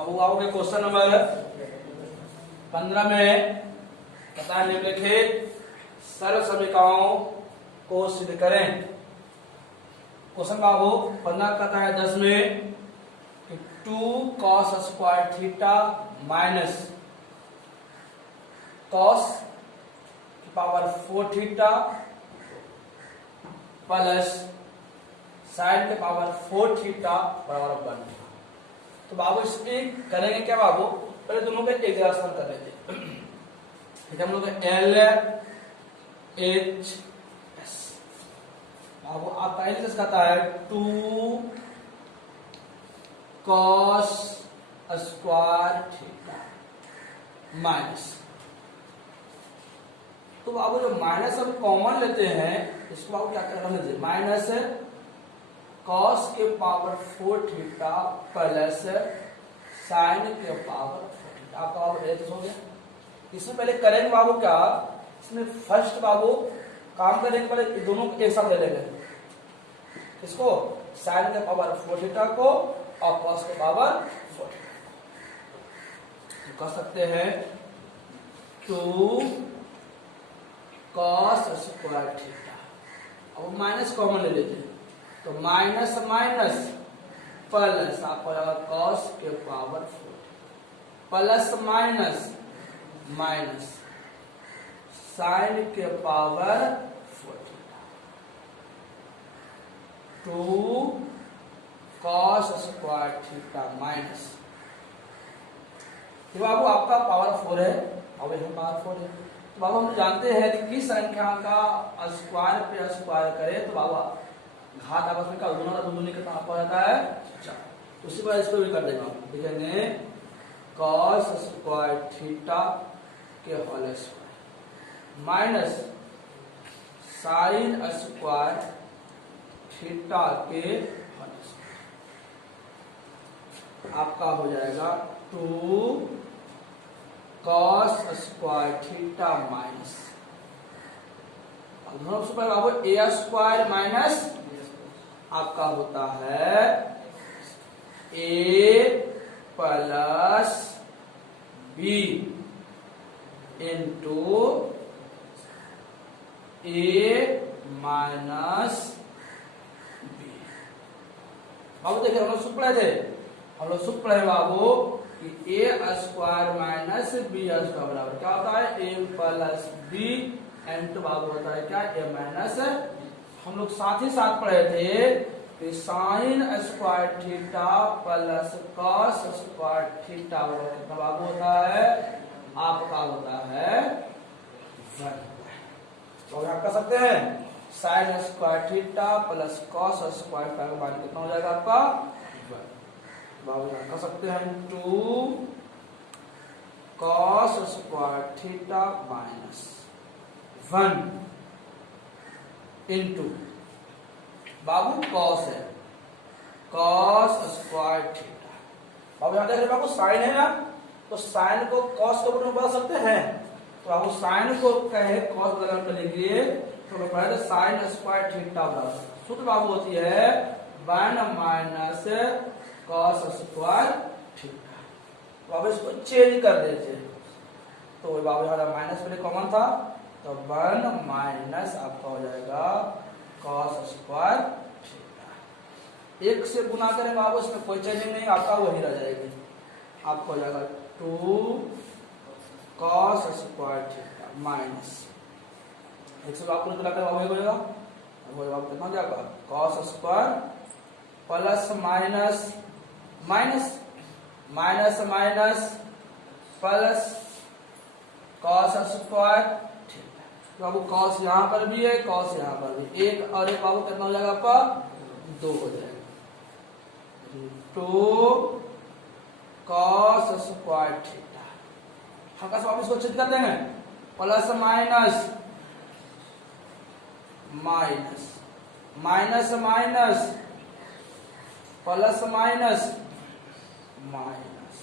अब आओगे question number 15 में बताए निम्नलिखित सर्व समीकरणों को सिद्ध करें। क्वेश्चन बाबू 15 कहता है 10 में 2 cos square theta minus cos की पावर 4 थीटा प्लस साइन के पावर 4 थीटा बराबर 1। तो बाबू इसमें करेंगे क्या बाबू, पहले दोनों के एक जगह स्थान कर लेते हैं। हम लोग एल एच एस बाबू आपका एल एच कहता है 2 cos स्क्वायर थीटा माइनस, तो बाबू जो माइनस हम कॉमन लेते हैं इसको बाबू क्या करना है, माइनस cos के पावर 4 थीटा प्लस साइन के पावर 4 थीटा। आपका बाबू एच हो गया। इसमें पहले करेंगे बाबू क्या, इसमें फर्स्ट बाबू काम करेंगे, पहले दोनों को एक साथ ले लेंगे। इसको साइन के पावर 4 थीटा को और cos के पावर 4 थीटा तो कह सकते हैं 2 cos स्क्वायर थीटा। अब माइनस कॉमन ले लेते हैं तो माइनस माइनस प्लस आपको लगा cos के power 4 plus minus minus sine के power 4 2 cos square theta minus, बाबू आपका पावर 4 है और यह पावर 4 है। तो बाबू हम जानते हैं कि किस संख्या का स्क्वायर पे स्क्वायर करें तो बाबू घात आपस में का गुना का दोनों कितना आपको रहता है 4। तो उसी पर इसको भी कर देगा, देखेंगे cos स्क्वायर थीटा के whole square minus sine square theta के होल स्क्वायर, आपका हो जाएगा 2 cos स्क्वायर थीटा माइनस, दोनों से पहले आपको a स्क्वायर माइनस आपका होता है a plus b into a minus b। बाबू देखिए हम लोग सुख पढ़े थे, हम लोग सुख पढ़े बाबू कि a square minus b square बराबर क्या होता है a प्लस b इंटू बाबू होता है क्या a माइनस। हम लोग साथ ही साथ पढ़े थे कि sign square theta plus cos square theta कितना बाबू होता है, आपका होता है 1। तो आप कर सकते हैं sign square theta plus cos square theta का मान कितना हो जाएगा आपका 1। बाबू कर सकते हैं 2 cos square theta minus 1 into बाबू cos है cos स्क्वायर थीटा। बाबू यहाँ देख रहे बाबू साइन है ना, तो साइन को cos के ऊपर में बदल सकते हैं। तो बाबू साइन को कहे cos बदल करने के लिए तो पहले साइन स्क्वायर थीटा बदल, सूत्र बाबू होती है 1 माइनस cos स्क्वायर थीटा। तो बाबू इसको चेंज कर देते हैं, तो बाबू यहाँ माइनस पहले कॉमन था तो 1 माइनस आपका हो जाएगा cos स्क्वायर थीटा। एक से गुना करें बाबू इसमें कोई चेंजिंग नहीं, आपका वही रह जाएगी, आपको हो जाएगा 2 cos स्क्वायर थीटा माइनस एक से आपको निकला कर वही बोलेगा, बाबू कितना हो जाएगा cos square plus minus minus minus minus plus cos square. बाबू cos यहाँ पर भी है cos यहाँ पर भी, एक और एक बाबू कितना हो जाएगा आपका 2 हो जाएगा 2 cos स्क्वायर थीटा। हम कैसे वापस को चेंज कर देंगे plus minus minus minus minus plus minus minus,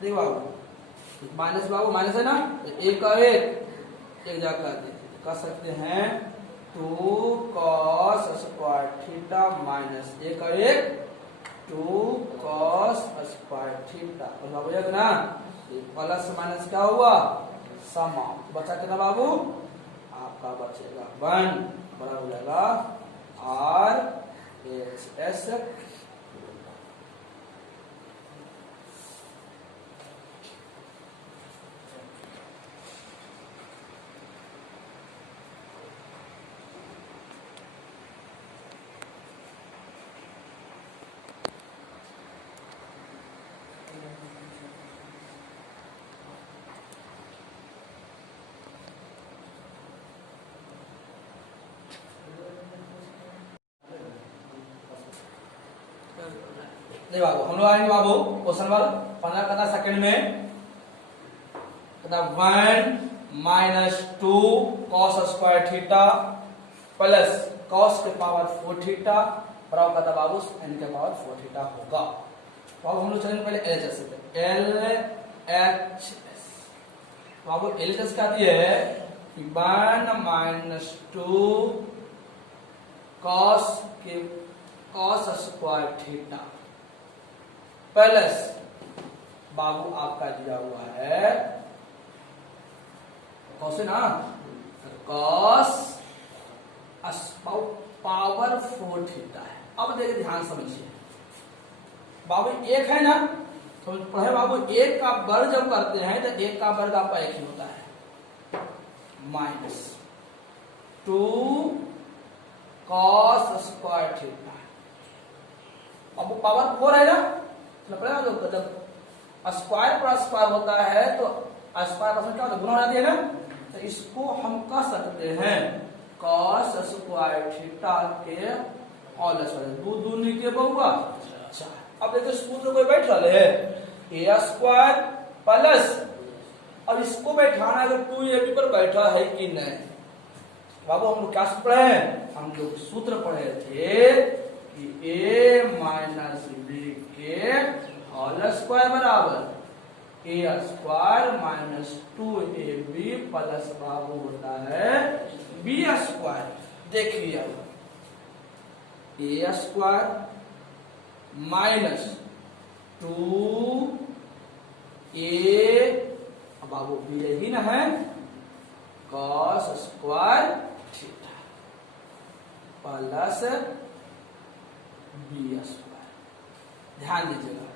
देखो बाबू माइनस बाबू माइनस है ना, एक और एक जाकर कर सकते हैं 2 cos स्क्वायर थीटा माइनस एक और एक 2 cos स्क्वायर थीटा। और बाबू याद ना, ये प्लस माइनस क्या हुआ, समा। बचा कितना बाबू, आपका बचेगा 1 बराबर हो जाएगा RHS। नहीं बाबू, हम लोग आएंगे बाबू क्वेश्चन नंबर 15 करना सेकंड में, कहता 1 minus 2 cos square theta plus cos के पावर 4 थीटा बराबर कहता बाबू n के पावर 4 थीटा होगा। तो अब हम लोग चलेंगे पहले LHS पे। LHS बाबू LHS क्या आती है, 1 minus 2 cos square theta plus बाबू आपका दिया हुआ है कॉस ना, कॉस पावर 4 थीटा है। अब देखिए ध्यान समझिए बाबू, एक है ना, तो पढ़े बाबू, एक का वर्ग जब करते हैं तो एक का वर्ग आपका एक ही होता है, माइनस 2 कॉस स्क्वायर थीटा। अब वो पावर 4 है ना, तो जब स्क्वायर पर स्क्वायर होता है तो स्क्वायर पर क्या होता है, गुना हो जाती है ना, तो इसको हम कह सकते हैं कॉस स्क्वायर थीटा के होल स्क्वायर, 2 दूनी के बहुआ 4। अब देखो सूत्र कोई बैठ रहा है ए स्क्वायर प्लस, अब इसको बैठाना है 2ab पर बैठा है कि नहीं। बाबू हम लोग क्या पढ़े हैं, हम लोग सूत्र पढ़े थे कि a माइनस बी के होल स्क्वायर बराबर A square minus 2ab plus बाबू होता है बी स्क्वायर। देखिए ए स्क्वायर माइनस 2a बाबू बी यही ना है, cos square theta plus B square. ध्यान दीजिएगा,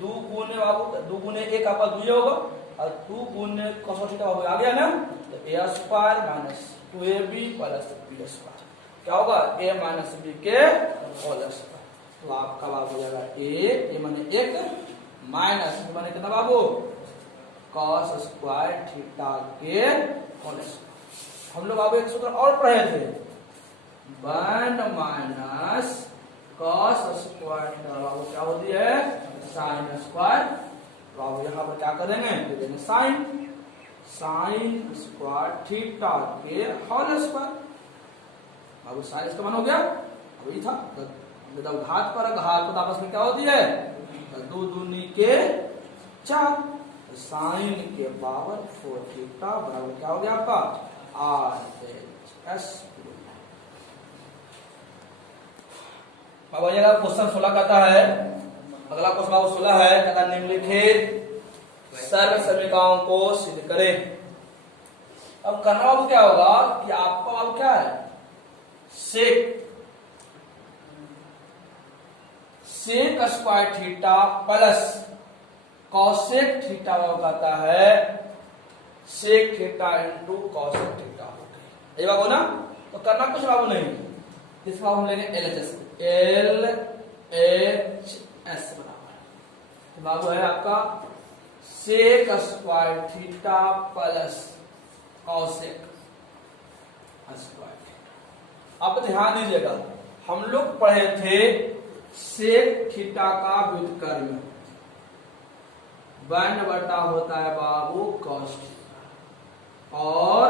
2 गुने बाबू 2 गुने 1 आपका 2 होगा, और 2 गुने कॉस थीटा बाबू आ गया ना, तो A square minus 2ab plus B square क्या होगा, a माइनस बी के होल स्क्वायर। तो आपका बाबू हो जाएगा ए माने 1 माइनस माने कितना बाबू, कॉस स्क्वायर थीटा के होल स्क्वायर। हम लोग बाबू एक सूत्र और पढ़े थे, 1 माइनस कॉस स्क्वायर थीटा बाबू क्या होती है, साइन स्क्वायर। तो अब यहाँ पर क्या करेंगे, तो देंगे साइन स्क्वायर थीटा के होल स्क्वायर। बाबू साइन इसका मान हो गया, वही था जब घात पर घात तो आपस में क्या होती है, 2 दूनी के 4, साइन के पावर 4 थीटा बराबर क्या हो गया आपका RHS। अब आइएगा क्वेश्चन 16 कहता है, अगला क्वेश्चन आपको 16 है, कहता निम्नलिखित सर्व समीकरणों को सिद्ध करें। अब करना बाबू क्या होगा कि आपका बाबू क्या है, sec square theta plus cosec theta कहता है sec theta into cosec theta हो गई, ये बाबू ना। तो करना कुछ बाबू नहीं, इसमें हम लेंगे LHS बराबर, तो बाबू है आपका sec square theta plus cosec square theta. अब ध्यान दीजिएगा, हम लोग पढ़े थे सेक थीटा का व्युत्क्रम 1 बटा होता है बाबू कॉस थीटा, और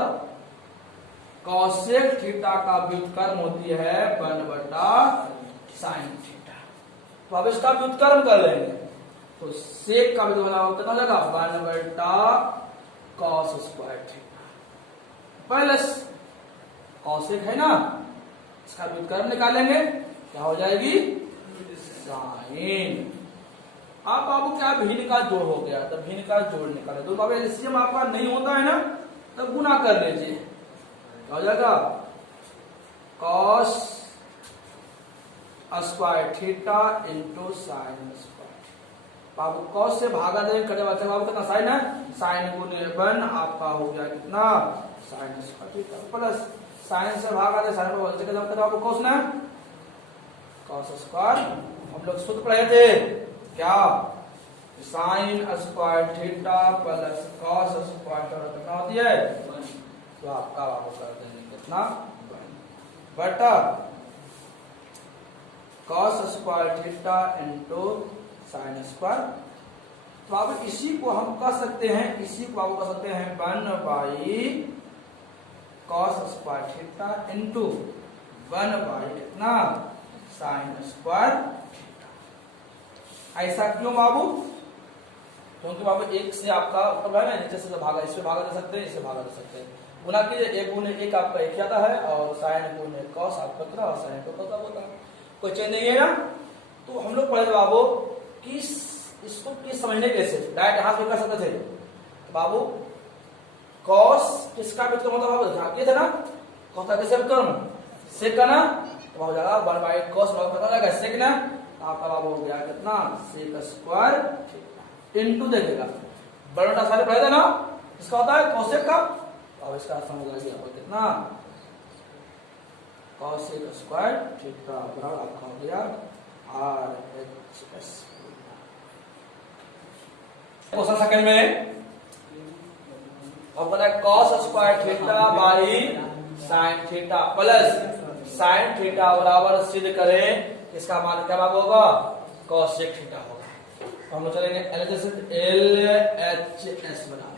कॉसेक थीटा का व्युत्क्रम होती है 1 बटा साइन थीटा। तो अब इसका व्युत्क्रम कर लेंगे, तो सेक का व्युत्क्रम कितना हो जाएगा, 1 बटा cos square theta plus cosec है ना, इसका व्युत्क्रम निकालेंगे क्या हो जाएगी साइन। अब बाबू क्या भिन्न का जोड़ हो गया, तो भिन्न का जोड़ निकाले। तो बाबू एलसीएम आपका नहीं होता है ना, तब गुना कर लीजिए। क्या हो जाएगा, cos square theta into sine square. बाबू कॉस से भागा देंगे, कटे बच्चे बाबू कितना साइन है, साइन गुने 1 आपका हो गया कितना, sign square theta plus sign से भागा दे, साइन पर जगह हम आपको कॉस ना, कॉस स्क्वायर। हम लोग सूत्र पढ़े थे क्या, sign square theta plus cos square theta कितना होती है, तो आपका बाबू कर देंगे कितना, बटा cos square theta into sine square. तो अब इसी को हम कह सकते हैं, इसी को आप कह सकते हैं 1 by cos square theta into 1 by कितना, साइन स्क्वायर थीटा। ऐसा क्यों बाबू, क्योंकि बाबू एक से आपका ऊपर है ना, नीचे से भागा, इससे भागा दे सकते हैं, इससे भागा दे सकते हैं। गुना कीजिए, 1 गुने 1 आपका 1 आता है, और साइन गुने कॉस आपका कितना, और साइन को पता होता है, कोई चेंज नहीं है ना। तो हम लोग पढ़े थे बाबू कि इसको किस समझने कैसे, डायरेक्ट यहां से कर सकते थे। तो बाबू कॉस किसका व्युत्क्रम होता है बाबू, ध्यान किए थे ना, कौन सा किसका व्युत्क्रम, सेक का ना, तो हो जाएगा 1 बाई कॉस पता लगा सेक ना, आपका बाबू हो गया कितना, सेक स्क्वायर थीटा इनटू देखिएगा बड़ा सारे पढ़े थे ना, इसका होता है कोसेक का। अब इसका समझ आ गया कितना, कोसेक स्क्वायर थीटा बराबर आपका हो गया RHS। क्वेश्चन सेकंड में अब बोला cos square theta by sine theta plus sine theta बराबर सिद्ध करें, इसका मान क्या बाबू होगा, कोसेक थीटा होगा। तो हम लोग चलेंगे LHS बना,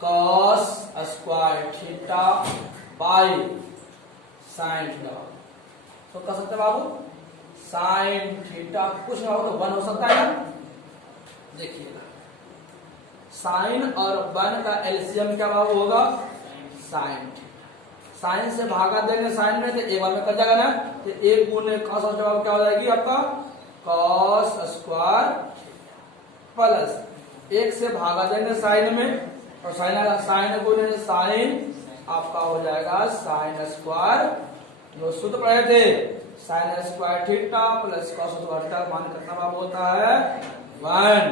cos square theta by sine theta. तो कह सकते बाबू साइन थीटा कुछ ना हो तो 1 हो सकता है ना, देखिएगा साइन और 1 का एलसीएम क्या बाबू होगा, साइन थीटा। साइन से भागा देंगे साइन में, तो एक बार में कर जाएगा ना, तो 1 गुने कॉस जवाब क्या हो जाएगी आपका, कॉस स्क्वायर प्लस 1 से भागा देंगे साइन में, और साइन गुने साइन आपका हो जाएगा साइन स्क्वायर, जो सूत्र पढ़े थे sine square theta plus cos square theta मान कितना बाबू होता है 1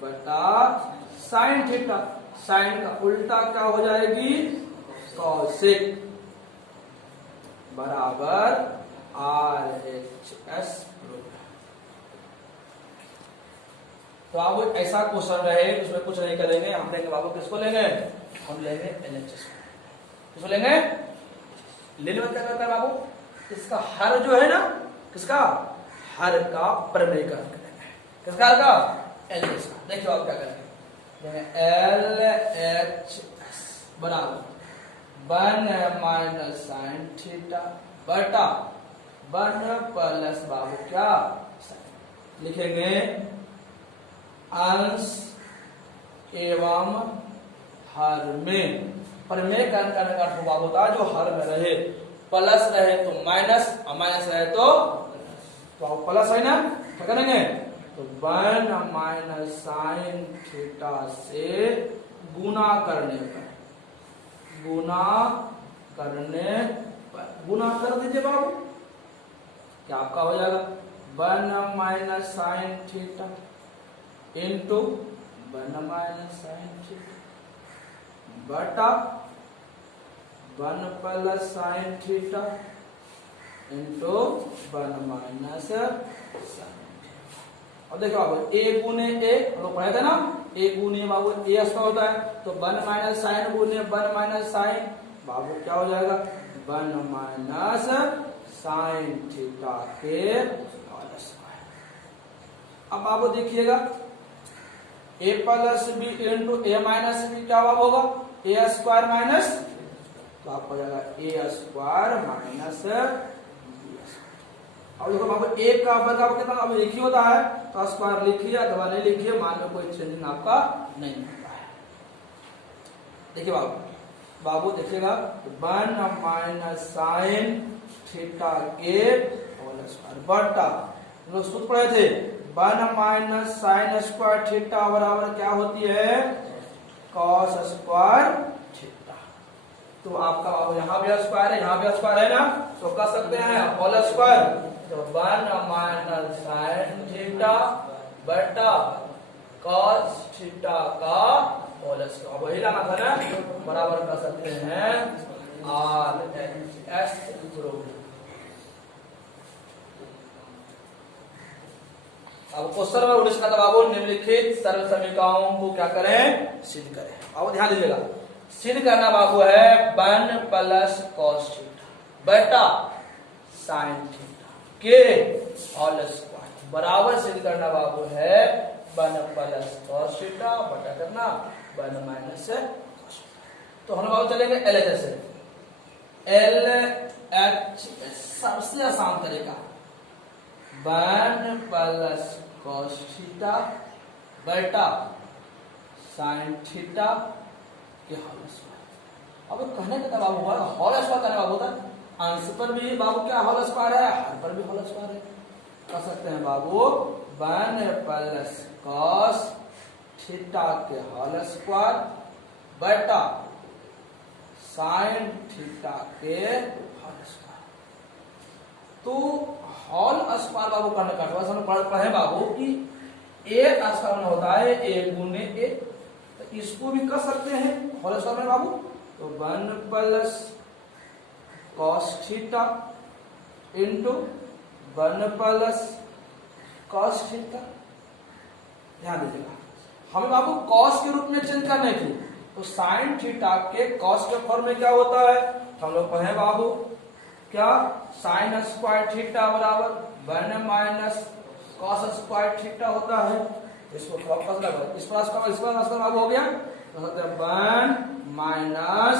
बटा साइन थीटा। साइन का उल्टा क्या हो जाएगी, कॉसेक बराबर RHS। तो आप ऐसा क्वेश्चन रहे, उसमें कुछ नहीं करेंगे, हम लेंगे बाबू किसको लेंगे, हम लेंगे LHS को। किसको लेंगे, लेने में क्या करता है बाबू, इसका हर जो है ना, किसका हर का प्रमेयकरण करेंगे, किसका हर का, LHS का। देखिए आप क्या करेंगे, LHS बराबर 1 माइनस साइन थीटा बटा 1 प्लस बाबू क्या लिखेंगे, अंश एवं हर में। प्रमेय करने का प्रभाव होता है जो हर में रहे, प्लस रहे तो माइनस, और माइनस रहे तो प्लस है ना, क्या करेंगे, तो 1 माइनस साइन थीटा से गुना करने पर, गुना करने पर, गुना कर दीजिए बाबू, क्या आपका हो जाएगा 1 minus sine theta into 1 minus sine theta बटा 1 plus sine theta into 1 minus sine. अब देखो बाबू a गुने a हम लोग पढ़े थे ना, a गुने बाबू a स्क्वायर होता है, तो 1 माइनस साइन गुने 1 माइनस साइन बाबू क्या हो जाएगा 1 माइनस साइन थीटा के होल स्क्वायर। अब बाबू देखिएगा a plus B into A minus B क्या बाबू होगा, ए स्क्वायर माइनस, तो आपको हो जाएगा ए स्क्वायर माइनस बी। अब देखो बाबू एक का बराबर कितना, अब एक ही होता है तो स्क्वायर लिखिए अथवा नहीं लिखिए, मान लो कोई चेंजिंग आपका नहीं होता है। देखिए बाबू, बाबू देखिएगा 1 माइनस साइन थीटा के होल स्क्वायर बटा, हम लोग सूत्र पढ़े थे 1 माइनस साइन स्क्वायर थीटा बराबर क्या होती है, कॉस स्क्वायर थीटा। तो आपका यहाँ भी स्क्वायर है, यहाँ भी स्क्वायर है ना, तो कर सकते हैं होल स्क्वायर, तो 1 माइनस साइन थीटा बटा कॉस थीटा का होल स्क्वायर, वही लाना था ना, बराबर कर सकते हैं आर एस ग्रुप। अब क्वेश्चन नंबर 19 का दबाव, निम्नलिखित सरल समीकरणों को क्या करें, सिद्ध करें। अब ध्यान दीजिएगा, सिद्ध करना बाबू है 1 प्लस कॉस थीटा बटा साइन थीटा के होल स्क्वायर बराबर सिद्ध करना बाबू है 1 प्लस कॉस थीटा बटा करना 1 माइनस कॉस। तो हम बाबू चलेंगे LHS से, LH सबसे आसान तरीका 1 प्लस कॉस थीटा बटा साइन थीटा के होल स्क्वायर। अब कहने का बाबू हुआ होल स्क्वायर करने बाबू होता है, अंश पर भी बाबू क्या होल स्क्वायर है, हर पर भी होल स्क्वायर है, कर सकते हैं बाबू 1 प्लस कॉस थीटा के होल स्क्वायर बटा साइन थीटा के होल स्क्वायर। तो होल स्क्वायर बाबू करने का थोड़ा सा पढ़े बाबू कि एक स्क्वायर में होता है ए गुने ए, तो इसको भी कर सकते हैं होल स्क्वायर में बाबू, तो 1 plus cos theta into 1 plus cos theta. ध्यान दीजिएगा, हमें बाबू कॉस के रूप में चेंज करने की, तो साइन थीटा के कॉस के फॉर्म में क्या होता है, हम लोग पढ़े बाबू क्या, साइन स्क्वायर थीटा बराबर 1 माइनस कॉस स्क्वायर थीटा होता है। इसको थोड़ा पता लगा, इस पर बाबू हो गया, तो 1 माइनस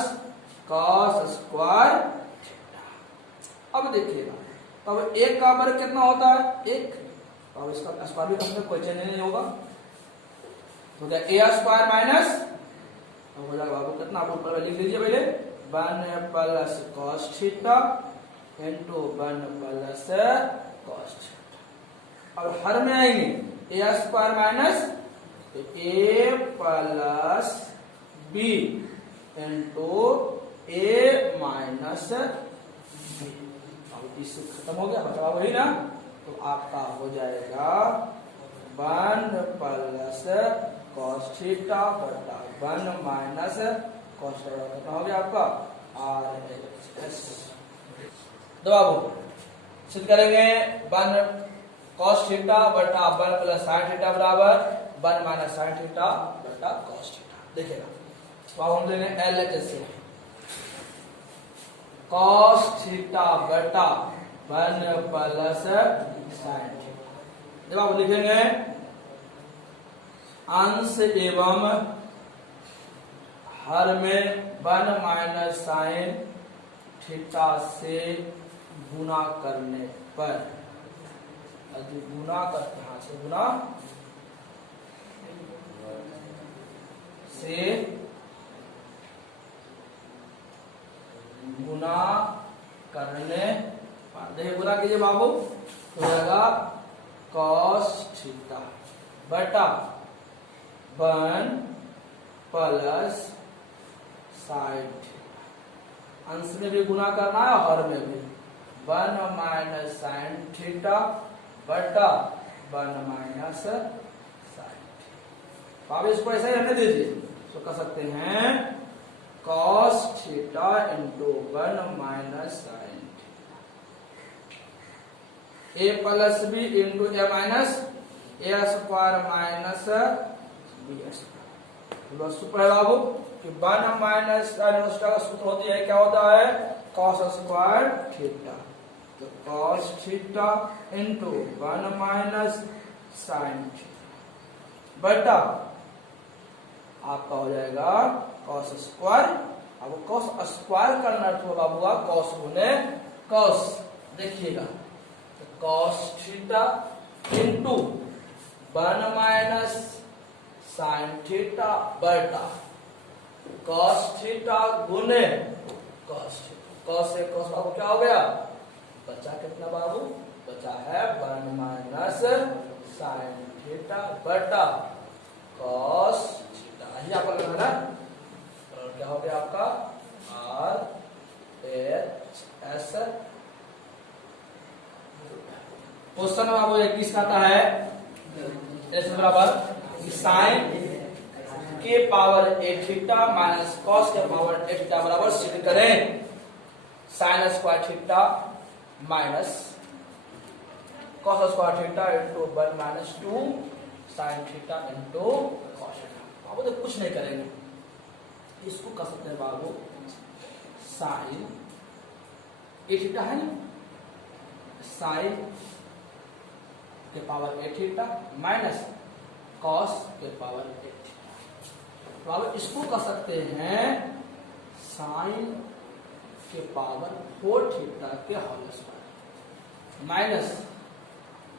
कॉस स्क्वायर थीटा। अब देखिएगा, अब एक का वर्ग कितना होता है, 1, अब इसका स्क्वायर भी करने कोई चेंज नहीं होगा, हो गया ए स्क्वायर माइनस, हो जाएगा बाबू कितना, आप ऊपर लिख लीजिए पहले 1 plus cos theta into 1 plus cos theta. अब हर में आएंगे ए square minus A plus B into A minus B. अब इससे खत्म हो गया, बचा वही ना, तो आपका हो जाएगा 1 प्लस कॉस थीटा बटा 1 माइनस कॉस थीटा, कितना हो गया आपका आर एच। दबाओ सिद्ध करेंगे 1 कॉस थीटा बटा 1 प्लस साइन थीटा बराबर 1 माइनस साइन थीटा बटा कॉस थीटा। देखिएगा, तो अब हम लेंगे LHS से, कॉस थीटा बटा 1 प्लस साइन थीटा। जब आप लिखेंगे अंश एवं हर में 1 माइनस साइन थीटा से गुना करने पर, गुना करते हैं से गुना से गुना करने पर, देखिए गुना कीजिए बाबू, तो हो जाएगा कॉस थीटा बटा 1 प्लस साइन थीटा। अंश में भी गुना करना है और हर में भी 1 माइनस साइन थीटा बटा 1 माइनस साइन थीटा। अब इसको ऐसा ही रहने दीजिए, तो कर सकते हैं cos theta into 1 minus sine theta, A plus B into A minus A square minus B square. सूत्र है बाबू कि 1 माइनस साइन थीटा का सूत्र होती है, क्या होता है, कॉस स्क्वायर थीटा, तो cos theta into 1 minus sine theta बटा आपका हो जाएगा कॉस स्क्वायर। अब कॉस स्क्वायर करना अर्थ होगा बाबू कॉस गुने कॉस। देखिएगा, तो cos theta into 1 minus sine theta बटा कॉस थीटा गुने कॉस थीटा। कॉस से कॉस बाबू क्या हो गया, बचा कितना बाबू? बचा है 1 माइनस साइन थीटा बटा कॉस थीटा। यही आपको लगा ना? और क्या हो गया आपका आर एच एस। क्वेश्चन बाबू 21 का आता है एस बराबर साइन के power A theta minus cos के पावर ए थीटा बराबर सिद्ध करें sine square theta minus cos square theta into 1 minus 2 sine theta into cos theta. बाबू तो कुछ नहीं करेंगे, इसको कर सकते हैं बाबू साइन ए थीटा है ना, साइन के power A theta minus cos के पावर ए थीटा। बाबू इसको कर सकते हैं साइन के पावर 4 थीटा के होल स्क्वायर माइनस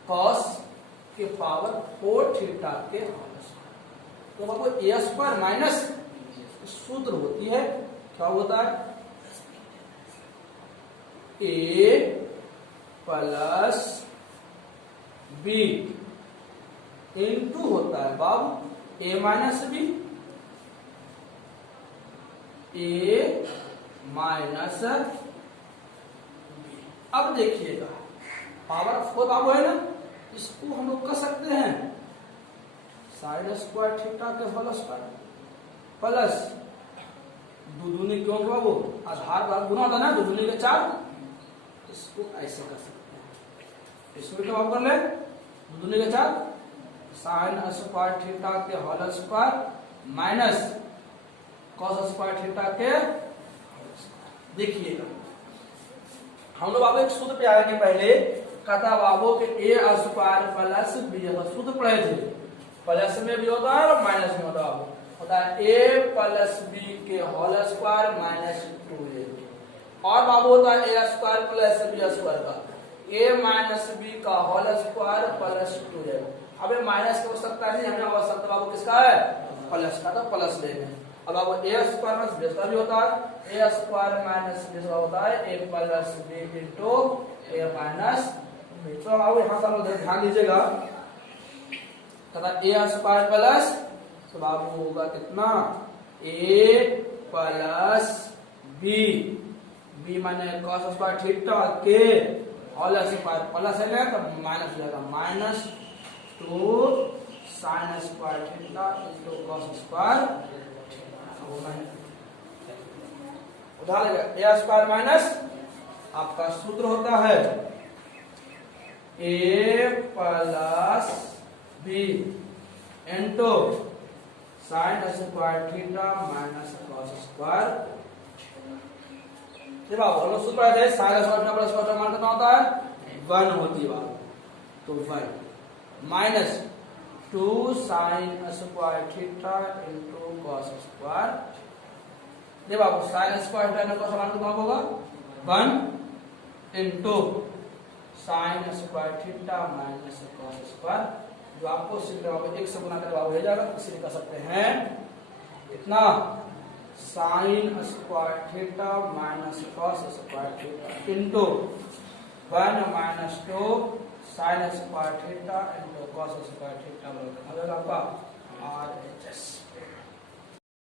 कॉस के पावर 4 थीटा के होल स्क्वायर। तो बाबू ए स्क्वायर माइनस सूत्र होती है, क्या होता है ए प्लस बी इंटू होता है बाबू ए माइनस बी, ए माइनस बी। अब देखिएगा पावर 4 बाबू है ना, इसको हम लोग कर सकते हैं साइन स्क्वायर थीटा के होल स्क्वायर प्लस दुदुनी क्यों के बाबू आधार भाग गुना होता ना, दुदुनी के 4, इसको ऐसे कर सकते हैं। इसको क्या कर ले दुदुनी के 4 साइन स्क्वायर थीटा के whole square minus cos square theta के। देखिएगा हम लोग बाबू एक सूत्र पे आएंगे, पहले कहता बाबू के ए स्क्वायर प्लस बी सूत्र पढ़े थे, प्लस में भी होता है और माइनस में होता है। होता है ए प्लस बी के होल स्क्वायर माइनस 2a, और बाबू होता है ए स्क्वायर प्लस बी स्क्वायर का ए माइनस बी का होल स्क्वायर प्लस 2a। अब ये माइनस की आवश्यकता नहीं, हमें आवश्यकता बाबू किसका है प्लस का, तो प्लस लेंगे। अब आपको ए स्क्वायर माइनस बी स्क्वायर भी होता है, ए स्क्वायर माइनस बी स्क्वायर होता है A plus B into A minus B. तो अब यहाँ से आप ध्यान दीजिएगा, तथा ए स्क्वायर प्लस तो बाबू होगा कितना ए प्लस बी, बी माने कॉस स्क्वायर थीटा के होल स्क्वायर प्लस है तो माइनस हो जाएगा minus 2 sine square theta into cos square. उदाहरण ए स्क्वायर माइनस आपका सूत्र होता है A plus B into sine square theta minus cos square. देखो हम लोग सूत्र पढ़े थे sine square theta plus cos मान कितना होता है 1 होती है बात, तो 1 minus 2 sine square theta into cos square. देखो बाबू sine square theta into cos मान कितना होगा 1 into sine square theta minus cos square, जो आपको सीधे एक से गुना करके हो जाएगा, इसलिए कर सकते हैं इतना sign square theta minus cos square theta into 1 minus 2 sine square theta into cos square theta आपका RHS।